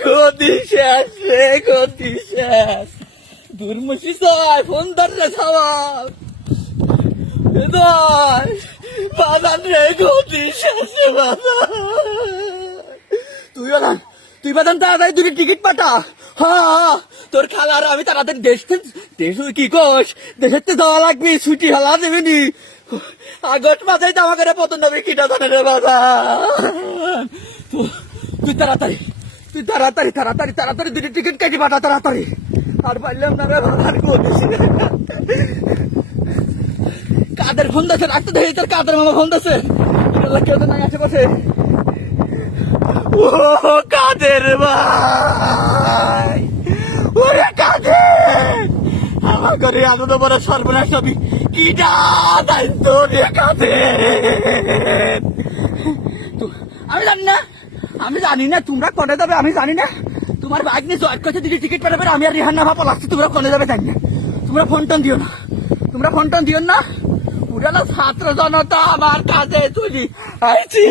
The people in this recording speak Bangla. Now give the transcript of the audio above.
গতি শেষ রে, গতি শেষ। দুর্মুষি চাই ফোন ধর রে সবাই, বাজান রে, গতি শেষ রে বাজান। তুই বাজান তাড়াতাড়ি দুটো টিকিট পাঠা। হ্যাঁ, তোর খালার আমি তাড়াতাড়ি দেশ কি কোষ, দেশের তো যাওয়া লাগবে, ছুটি হলা দেবেনি। আগস্ট মাসে জামা করে পতন হবে কিটা জানে রে বাজান। তুই তাড়াতাড়ি দুটো টিকিট কেটে পাঠা তাড়াতাড়ি। আর পারলাম না রে বাজান, কাদের ফোন দিচ্ছে, রাখতে দেখি তোর কাদের মামা ফোন দিচ্ছে। কেউ তো নাই আশেপাশে। ও কাদের ভাই, ওরে কাদের, আমার ঘরে এত বড় সর্বনাশ হবি কিটা দায়িত্ব রে কাদের। আমি জানি না তোমরা কনে যাবে, আমি জানি না। তোমার বাইক নিয়ে জয়েট করছে, দিদি টিকিট পাঠাবে, আমি আর রিহান না ভাপা লাগছে। তোমরা কনে যাবে জানি না। তোমরা ফোন টোন দিও না, পুরানো ছাত্র জনতা আমার কাছে চলি আইছি।